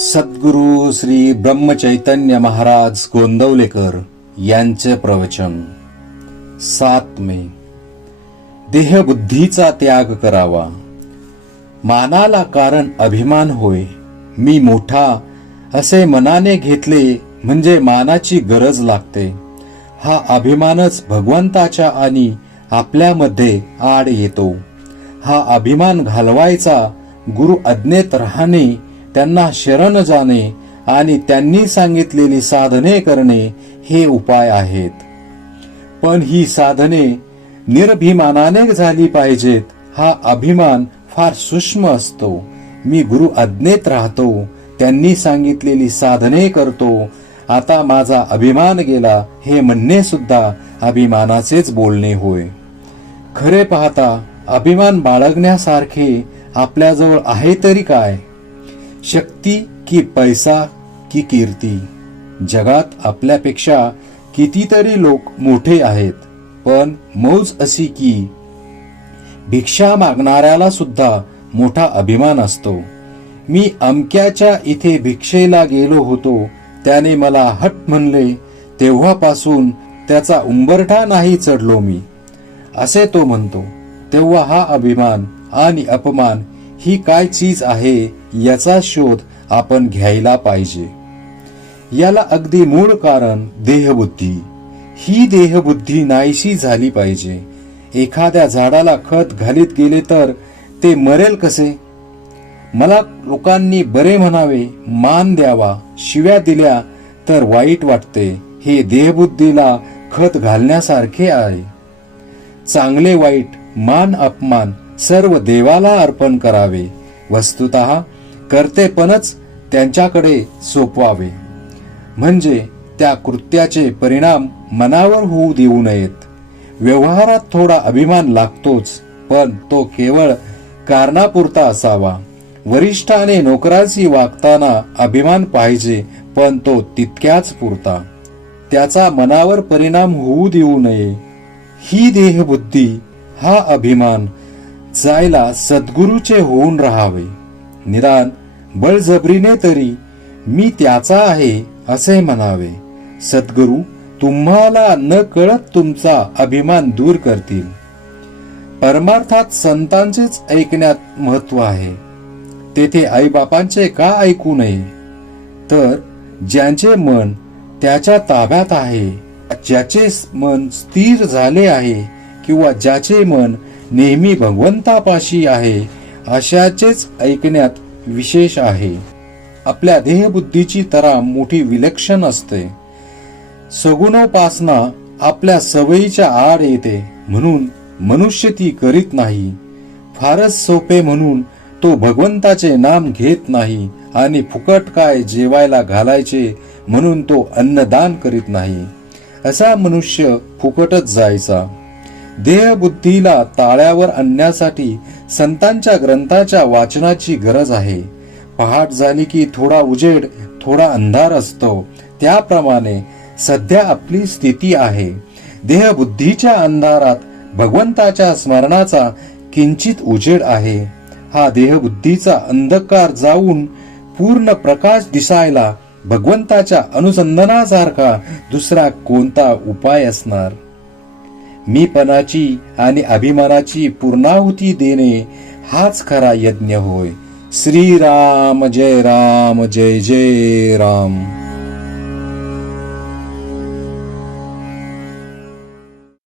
सद्गुरु श्री ब्रह्मचैतन्य महाराज गोंदवलेकर यांचे प्रवचन 7 मे. देहबुद्धीचा त्याग करावा. मानाला कारण अभिमान होय. मी मोठा असे मनाने घेतले म्हणजे मानाची गरज लागते. हा अभिमानच भगवंताच्या आणि आपल्यामध्ये आड येतो. हा अभिमान घालवायचा गुरु अज्ञेत राहणे, त्यांना शरण जाणे आणि त्यांनी सांगितलेली साधने करणे हे उपाय आहेत. पण ही साधने निर्भिमानाने झाली पाहिजेत. हा अभिमान फार सूक्ष्म असतो. मी गुरु अज्ञेत राहतो, त्यांनी सांगितलेली साधने करतो, आता माझा अभिमान गेला हे म्हणणे सुद्धा अभिमानाचेच बोलणे होय. खरे पाहता अभिमान बाळगण्यासारखे आपल्याजवळ आहे तरी काय? शक्ती की पैसा की कीर्ती? जगात आपल्यापेक्षा कितीतरी लोक मोठे आहेत, पण मौज अशी की भिक्षा मागणाऱ्याला सुद्धा मोठा अभिमान असतो. मी अमक्याच्या इथे भिक्षेला गेलो होतो, त्याने मला हट म्हणले, तेव्हापासून त्याचा उंबरठा नाही चढलो मी, असे तो म्हणतो. तेव्हा हा अभिमान आणि अपमान ही काय चीज आहे याचा शोध आपण घ्यायला पाहिजे. याला अगदी मूळ कारण देहबुद्धी. ही देहबुद्धी नाहीशी झाली पाहिजे. एखाद्या झाडाला खत घालीत गेले तर ते मरेल कसे? मला लोकांनी बरे म्हणावे, मान द्यावा, शिव्या दिल्या तर वाईट वाटते. हे देहबुद्धीला खत घालण्यासारखे आहे. चांगले वाईट, मान अपमान सर्व देवाला अर्पण करावे. वस्तुतः कर्तेपणच त्यांच्याकडे सोपवावे, म्हणजे त्या कृत्याचे परिणाम मनावर होऊ देऊ नयेत. व्यवहारात थोडा अभिमान लागतोच, पण तो केवळ कारणापुरता असावा. वरिष्ठाने नोकराची वागताना अभिमान पाहिजे, पण तो तितक्याच पुरता. त्याचा मनावर परिणाम होऊ देऊ नये. ही देहबुद्धी, हा अभिमान जायला सद्गुरूचे होऊन राहावे. निदान बळजबरीने तरी मी त्याचा आहे असे म्हणावे. सद्गुरू तुम्हाला न कळत तुमचा अभिमान दूर करतील. परमार्थात संतांचेच ऐकण्यात महत्व आहे. तेथे आईबापांचे का ऐकू नये? तर ज्यांचे मन त्याच्या ताब्यात आहे, ज्याचे मन स्थिर झाले आहे किंवा ज्याचे मन नेहमी भगवंतापाशी आहे, अशाचेच ऐकण्यात विशेष आहे. आपल्या देहबुद्धीची तरा मोठी विलक्षण असते. सगुणोपासना आपल्या सवयीच्या आड येते, म्हणून मनुष्य ती करीत नाही. फारच सोपे म्हणून तो भगवंताचे नाम घेत नाही आणि फुकट काय जेवायला घालायचे म्हणून तो अन्नदान करीत नाही. असा मनुष्य फुकटच जायचा. देहबुद्धीला ताळ्यावर आणण्यासाठी संतांच्या ग्रंथाच्या वाचनाची गरज आहे. पहाट झाली की थोडा उजेड, थोडा अंधार असतो. त्याप्रमाणे सध्या आपली स्थिती आहे. देहबुद्धीच्या अंधारात भगवंताच्या स्मरणाचा किंचित उजेड आहे. हा देहबुद्धीचा अंधकार जाऊन पूर्ण प्रकाश दिसायला भगवंताच्या अनुसंधानासारखा दुसरा कोणता उपाय असणार? मीपणाची आणि अभिमानाची पूर्णाहुती देणे हाच खरा यज्ञ होय. श्रीराम जय राम, जय जय राम.